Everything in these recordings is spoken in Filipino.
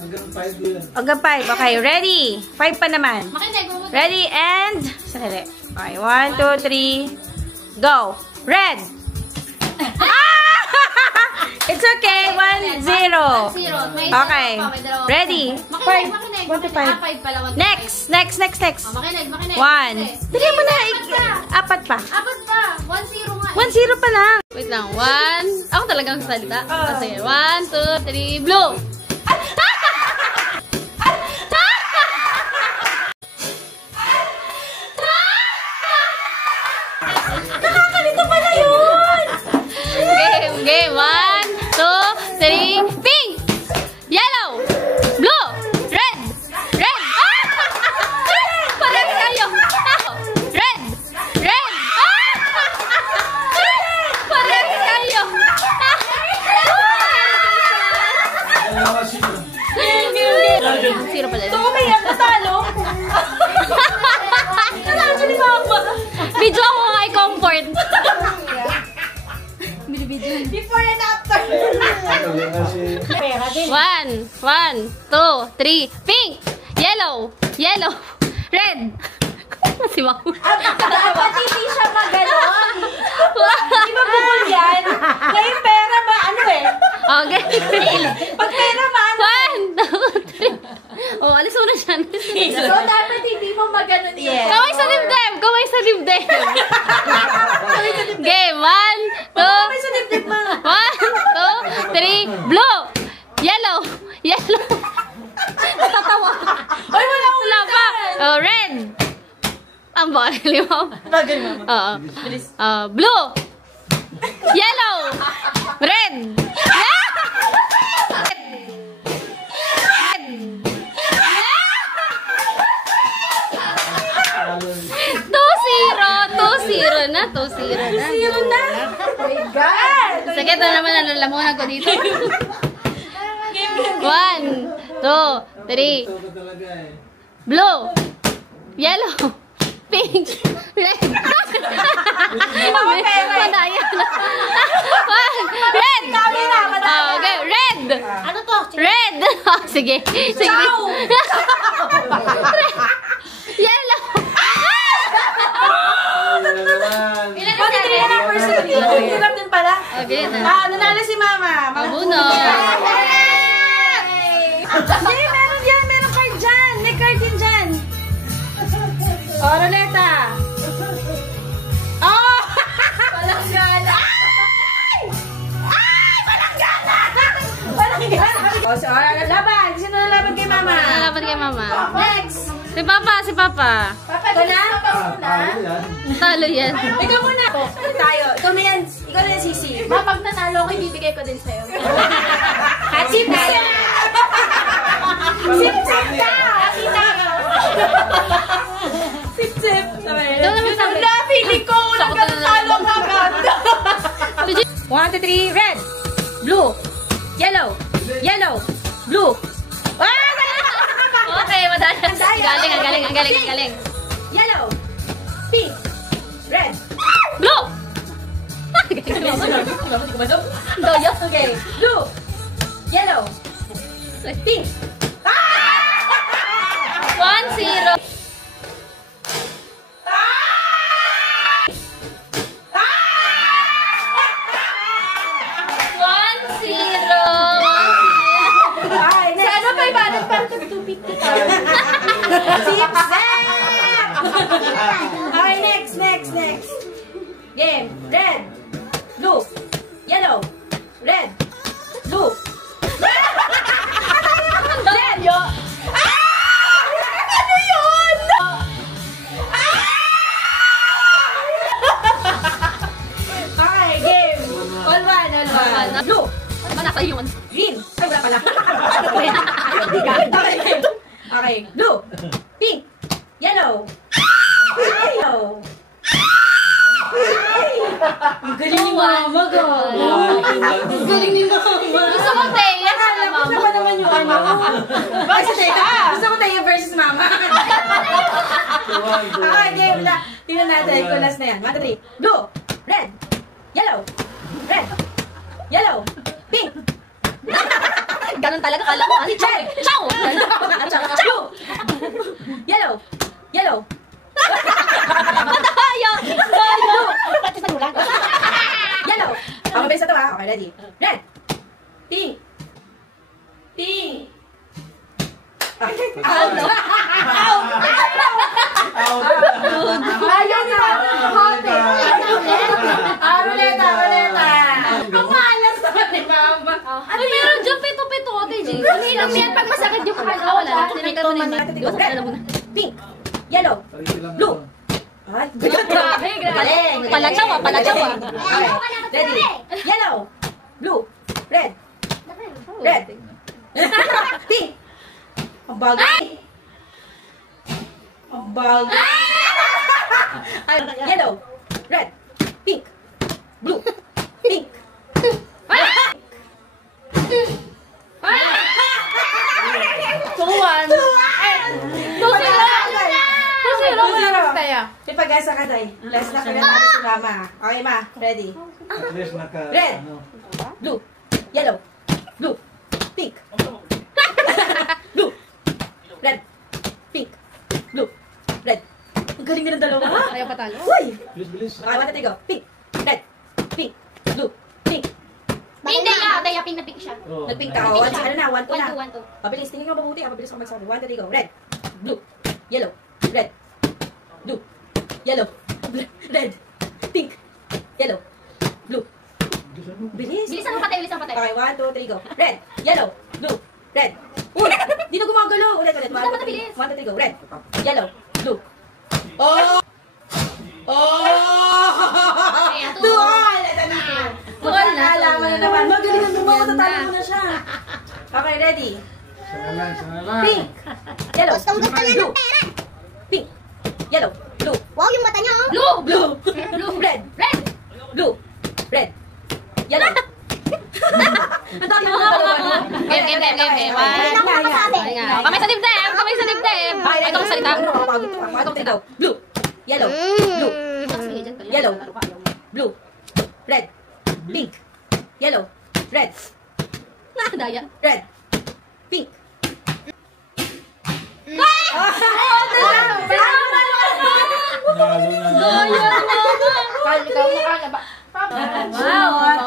Hanggang 5 yun. Hanggang 5. Okay, ready? 5 pa naman. Makinig. Ready and... Sandali. Okay, 1, 2, 3. Go. Red. It's okay. 1, 0. Okay. Ready? 5. 1 to 5. Next. Next. Makinig. 1. Dali mo na. 4 pa. 4 pa. 1-0 nga. 1-0 pa lang. Wait lang. 1. Ako talagang salita. Sige. 1, 2, 3. Blue. Nakakalito pala yun! Game. 1, 2, 3. Pink. Yellow. Blue. Red. Parang kayo. Red. Parang kayo. Zero pala. Ito, may yan natalo. Natalo ni Mama. Video ako nga i-comfort. Before and after. 1, 2, 3. Pink. Yellow. Red. Si Mama. Dapat hindi siya maganon. Di ba bukol yan? Ngayon pera ba? Ano eh? Okay. Pag pera ba? 1, 2, 3. Oh, alis mo na siya. So, dapat hindi mo maganon yan. Kaway sa dibdib. Game. 1, 2. May sa dibdib mo. 1, 2, 3. Blue. Yellow. Natatawa. Ay, wala pa. Oh, red. Ang bakal mo. Maganon, Mama. Oo. Blue. Yellow. Red. Two-zero na. 2-0 na. Oh my God. Sige, ito naman ang lalamunan ko dito. 1, 2, 3. Blue. Yellow. Pink. Red. Madaya na. Red. Okay, red. Ano to? Red. Sige. Yellow. Hirap din pala. Okay na. Nanalo si Mama. Mabunod. Hindi, meron yan. Meron card dyan. May card din dyan. Oh, Roleta. Oh! Walang gana. Walang gana. Oh, so, laban. Sino na laban kay Mama? Nalaban kay Mama. Next. Si Papa. Ito na? Talo yan. Ikaw muna. Tayo. Ikaw na yan. Ikaw na yan, Sisi. Ma, pag nanalo ko, ibibigay ko din sa'yo. Sip na. Sip ka. Nakita ka. Sip. Ikaw naman sabi. Feeling ko. Nagkatalo ang agad. 1, 2, 3. Red. Blue. Yellow. Blue. Okay, madali. Ang galing. Yellow. Pink. Red. Blue! Doyo. Okay. Blue. Yellow. Pink. 1-0. Ay, ano pa ibadat para sa 250? Sip, okay, next. Game. Red. Blue. Yellow. Red. Blue. Red. Ano yun? Okay, game. All one. Blue. Manasa yun. Green. Ay, wala pala. Okay. Blue. Pink. Yellow. Ang galing ni Mama, Ang galing ni Mama. Gusto mo, Teya? Gusto mo naman yung ano? Bakit Teya? Gusto mo Teya versus Mama? Okay, game na. Tingnan natin. Kulas na yan. 1, 2, 3. Blue. Red. Yellow. Red. Yellow. Pink. Ganun talaga, kala ko. Chow! Chow! Chow! Yellow. Yellow. Matayo! Tayo! Practice na gulang. Yellow. Okay, mabilis na to ha. Okay, ready. Red. Pink. Pink. Out. Ayaw na. Hote. Ruleta. Ang malas naman ni Mama. Ano meron dyan? Pito-pito ko, TJ. Ano lang yan? Pag masakit yung kala, wala na. Tinignan mo na yun. Pink. Yellow. Blue. Ay, Grabe. galing. Palachawa. Okay, ready. Yellow. Blue. Red. Red. Pink. Ang bagay. Ang bagay. Yellow. Red. Pink. Blue. Pink. 2-1. 2-0. Si pag-asa ka, Day. Less na kaya natin si Mama. Okay, Ma. Ready. Red. Blue. Yellow. Blue. Pink. Blue. Red. Pink. Blue. Red. Ang galing na ng dalawa. Ayaw patalo. Uy! Bilis. Okay, 1, 2, 3, go. Pink. Red. Pink. Blue. Pink. Hindi ka. Daya, pink na pink siya. Nag-pink ka. O, ano na? 1, 2 na. 1-2. Pabilis. Tingin mo mabuti. Pabilis ako magsabi. 1, 2, 3, go. Red. Blue. Yellow. Red. Blue. Yellow. Red. Pink. Yellow. Blue. Bilis. Bilisan mo patay. Okay, 1, 2, 3, go. Red. Yellow. Blue. Red. Uy! Di na gumagalo. Ulit. 1, 2, 3, go. Red. Yellow. Blue. Oh! Dual! Ito na. Makakalaman na naman. Magaling ang tumawa. Tatalo mo na siya. Okay, ready. Pink. Yellow. Blue. Pink. Yellow. Blue. Wow, yung mata niya, oh. Blue. Red. Blue. Red. Yellow. Ang dami mo na. Game. Hindi na ako makasabi. Kamay sa dibdib. Ito ang salita. Blue. Yellow. Blue. Yellow. Blue. Red. Pink. Yellow. Red. Daya. Red. Pink. Wow.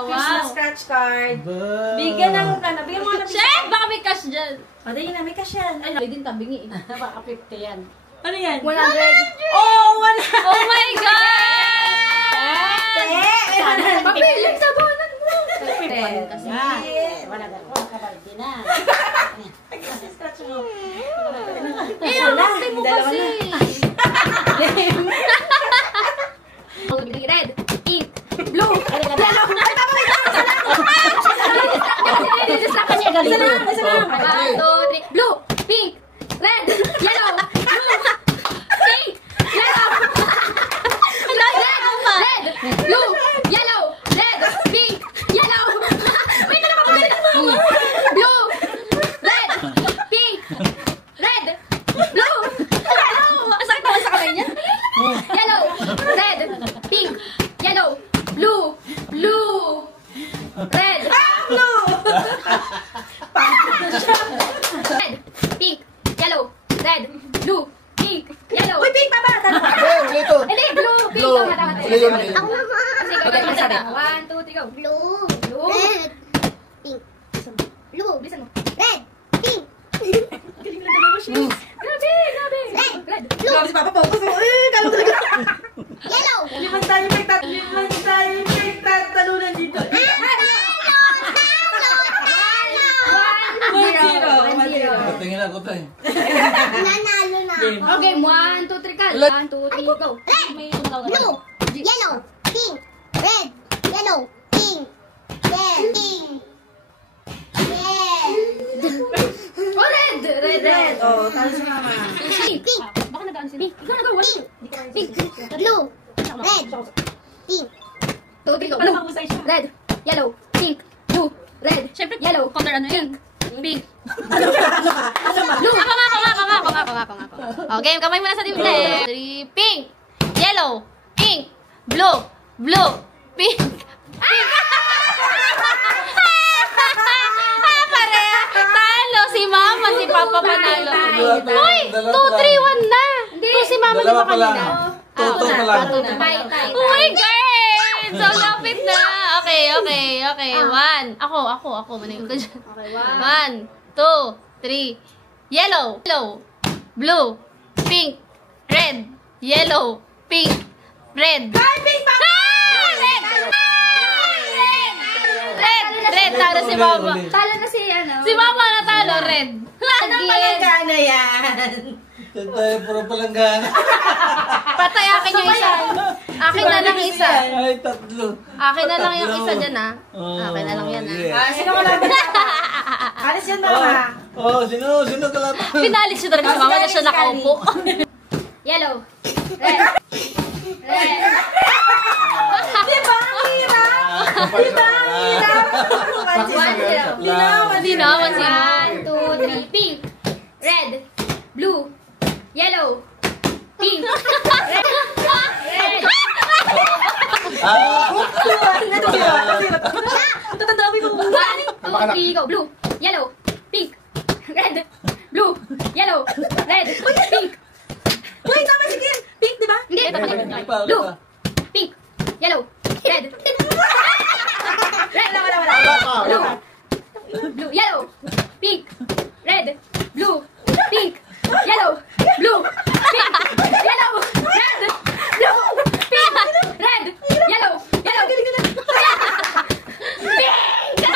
Christmas scratch card. Bigyan ng bigyan mo na. Shit! Baka may cash dyan. Ano yun na, may cash yan. Ay, hindi din tabingi. Baka 50 yan. Ano yan? 100. Oh, 100! Oh my God! Mabilis sa bonan mo! Kasi. Wala na ako, kabaldi na. Scratch mo. Eh, ang laki mo kasi. Red, pink, blue, yellow. Ay, tama. Isa lang. 1, 2, 3. Blue, pink, red, yellow, blue, pink, yellow. Red, blue, yellow, red, pink, yellow. Wait na naman, magaling mo. Blue, red, pink, red, blue, yellow. Ang sakit naman sa kamay niya. Yellow, red, pink, yellow, blue, red, Blue! red, pink, yellow, red, blue, pink, yellow. Uy, pink pa ba? Dito. Hindi, blue, pink. Blue. Tama. Blue. Ako naman. Sige, Okay, okay, sabi. 1, 2, 3, go. Blue. Blue. Red. Pink. Blue. Bilisan mo. Red. Pink. Grabe. Red. Blue. Grabe si Papa, focus mo. Kalo talaga. Yellow. Liman tayo talunan dito. 1-0. Tingin ako tayo. Nanalo na. Okay, 1, 2, 3, kal. 1, 2, 3, go. May Blue. Yellow. Pink. Red. Yellow. Pink. Red. Pink. Red. Red. Oh, talo si Mama. Pink. Baka nagaan sila. Ikaw na go. Pink. Blue. Red. Pink. 2, 3, go. Wala mahusay siya. Red, yellow, pink, blue, red. Siyempre, yellow. Counter ano yan? Pink. Ano ba? Blue. Ako. Okay, kamay muna sa dibdib. 3, pink, yellow, pink, blue, pink, pink. Pareha. Talo si Mama, si Papa panalo. Uy, 2, 3, 1 na. 2 si Mama, di ba kanina? Toto pa lang. Oh my God! So lapit na. Okay. 1. Ako. Manayin ko dyan. 1, 2, 3. Yellow. Blue. Pink. Red. Yellow. Pink. Red. Pink pa! Red. Talo si Mama. Talo na si ano. Si Mama natalo. Red. Anong palanggana yan? Yan tayo, puro palanggana. Patay akin yung isa. Akin na lang isa. Ay, tatlo. Akin na lang yung isa dyan, ha? Akin na lang yan, ha? Sino ka lang? Alis yan, Mama. Sino kalaban? Pinalis siya talaga si Mama na siya nakaupo. Yellow. Red. Di ba? Ang hirap! Di ba? Ang hirap! 1-0. Linawan si 1, 2, 3. Pink. Red. Blue. Yellow. Pink. Red. Tatanda ko yung 1, 2, 3, go. Blue. Yellow. Pink. Red. Blue. Yellow. Red. Pink. Uy, tama si Kim! Pink, di ba? Hindi. Blue. Pink. Yellow. Red. Red. Wala. Blue. Yellow. Pink. Red. Blue. Pink. Yellow. Blue. Pink. Yellow. Red. Blue. Pink. Red. Yellow.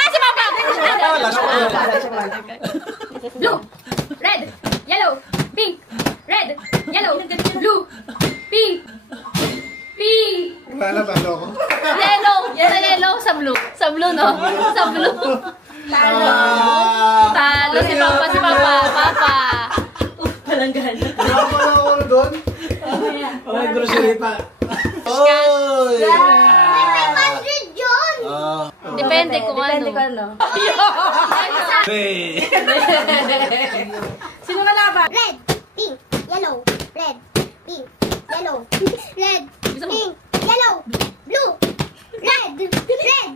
Si Papa! Blue. Red. Yellow. Pink. Red. Yellow. Blue. Pink. Wala na, talo ko. Yellow sa blue. Sa blue, no? Sa blue. Talo si Papa. Palanggana. Wala pa lang ako doon. Okay, grocery pa. Oy! 500 yun! Depende kung Depende kung ano. ano. Hey! Sino ka laban? Red. Pink. Yellow. Red. Pink. Yellow. Red. Pink. Yellow. Blue. Red. Pink. Red.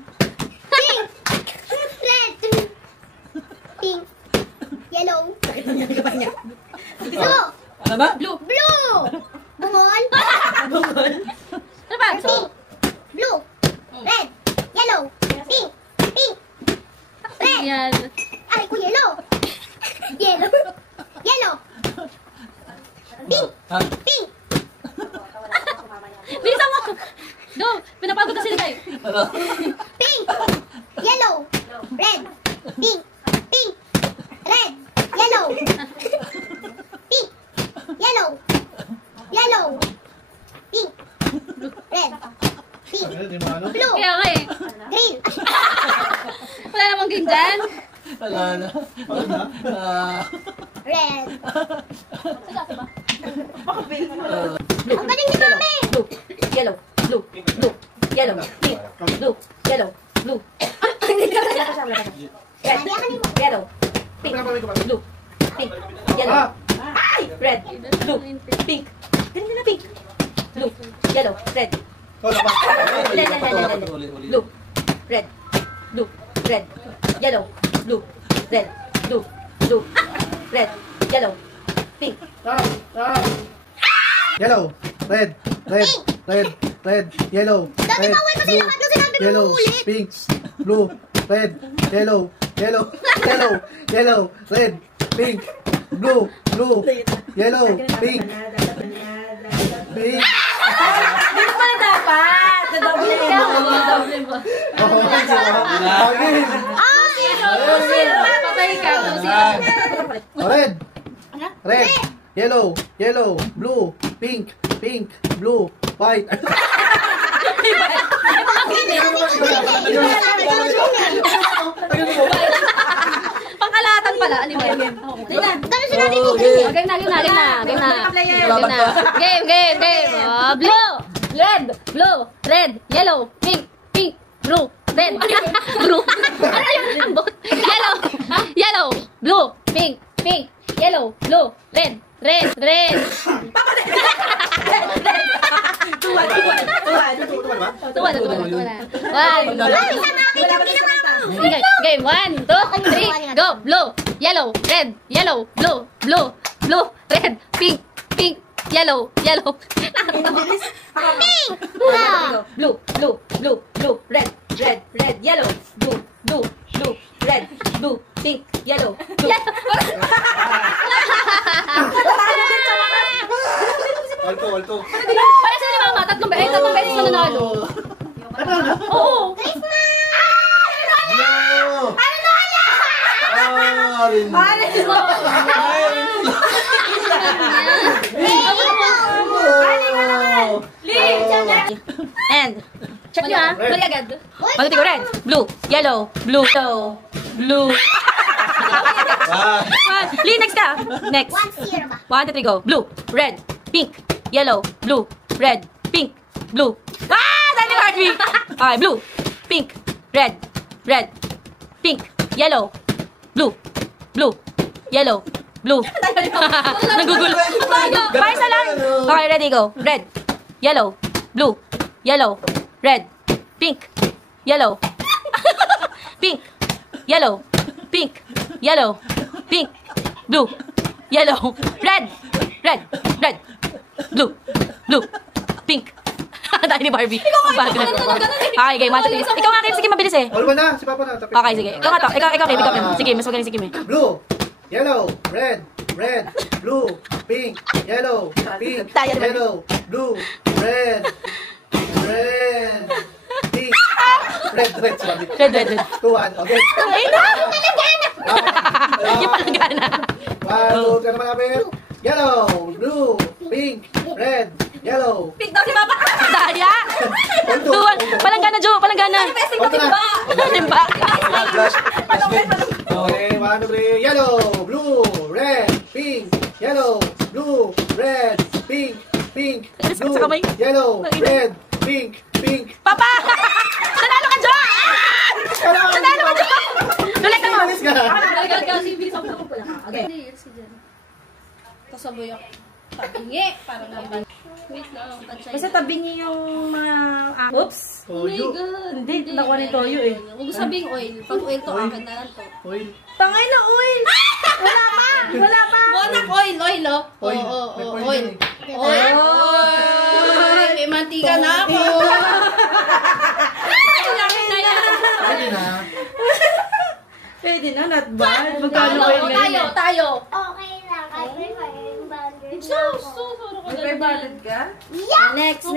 Pink. Yellow. Sakit na niya, kapag niya. Blue. Ano ba? Blue. Bungol. Bungol. Ano ba? Pink. Blue. Red. Yellow. Pink. Red. Yan. Ay, ko yellow. Yellow. Pink. Pink. Bilisan mo! Go! Pinapagod na sila tayo. Pink. Yellow. Red. Pink. Red. Yellow. Pink. Yellow. Pink. Red. Pink. Blue. Kaya nga eh. Green. Wala namang game dyan. Wala na. Red. Ang galing ni Mami. Blue. Yellow. Blue. Yellow. Pink. Blue. Yellow. Blue. Red. Yellow. Pink. Blue. Pink. Yellow. Ay! Red. Blue. Pink. Ganun na pink. Blue. Yellow. Red. Blue. Red. Blue. Red. Yellow. Blue. Red. Blue. Red. Yellow. Pink. Yellow, red, yellow, Dati red, bawal kasi lahat ng sinabi mo yellow, ulit. pink, blue, red, yellow, red, pink, blue, yellow, pink, pink. Hindi mo pala dapat. Nadoble mo. Again. Patay ka. Red, yellow, blue, pink, blue, white. Pangkalatan pala. Ano ba? Dami sinabi mo. Game na. Game. Red, blue, red, yellow, pink, blue, red, blue. Ano yun? Yellow, blue, pink, yellow, blue, red, red, red. Tuwan. Tuwa na. One. Sige, game. 1, 2, 3, go. Blue, yellow, red, yellow, blue, blue, blue, red, pink, pink, yellow, yellow. Pink! Blue, red, yellow, blue, red, blue, pink, yellow, blue. Alto. Para sa ni Mama, tatlong beses na nanalo. Ano na? Oo. No! And, check nyo ha. Red. Mali agad. Magti ko red, blue, yellow, blue, blue. Lee, next ka. Next. 1, 2, 3, go. Blue, red, pink, yellow, blue, red, pink, blue. Dali Barbie. Okay, blue, pink, red, pink, yellow, blue, yellow, blue. Nagugulo. Bye, isa lang. Okay, ready, go. Red, yellow, blue, yellow, red, pink, yellow, pink, yellow, pink, yellow, pink, blue, yellow, red, blue, pink. Tayo ni Barbie. Bagal. Okay, game. Ikaw nga, Kim. Sige, mabilis eh. All ba na? Si Papa na. Tapos. Okay, sige. Ikaw nga to. Ikaw, Kim. Sige, mas magaling si Kim eh. Blue, yellow, red, blue, pink, yellow, pink, yellow, blue, red, pink, red, sabi. Red. 2-1, okay. Ay, na! Yung palagana. 1, 2, ka naman kapit. Yellow, blue, pink, red, yellow. Pink daw si Papa. Daya! Tuwan. Palanggana, Jo. Palanggana. Timba. Okay, 1, 2, 3. Yellow, blue, red, pink, yellow, blue, red, pink, blue, yellow, red, pink. Papa! Nanalo ka, Jo! Nanalo ka, Jo! Nulek mo. Alis ka. Okay. Kasaboy ako. Tabingi. Parang naman. Wait lang. Basta tabi niyo yung mga... Oops! Oh my God. Hindi, nakuha ni Toyo eh. Huwag sabing oil. Pag oil to, akin na lang to. Oil. Tangay na oil! Wala pa! Buwanak oil, oh. Oil. Oil. Oil. May mantika na ako. Laki na yan. Pwede na. Pwede na, not bad. Magkano oil ngayon? Tayo. Okay lang. I prefer yung burger. So, May balad ka? Yeah! Next.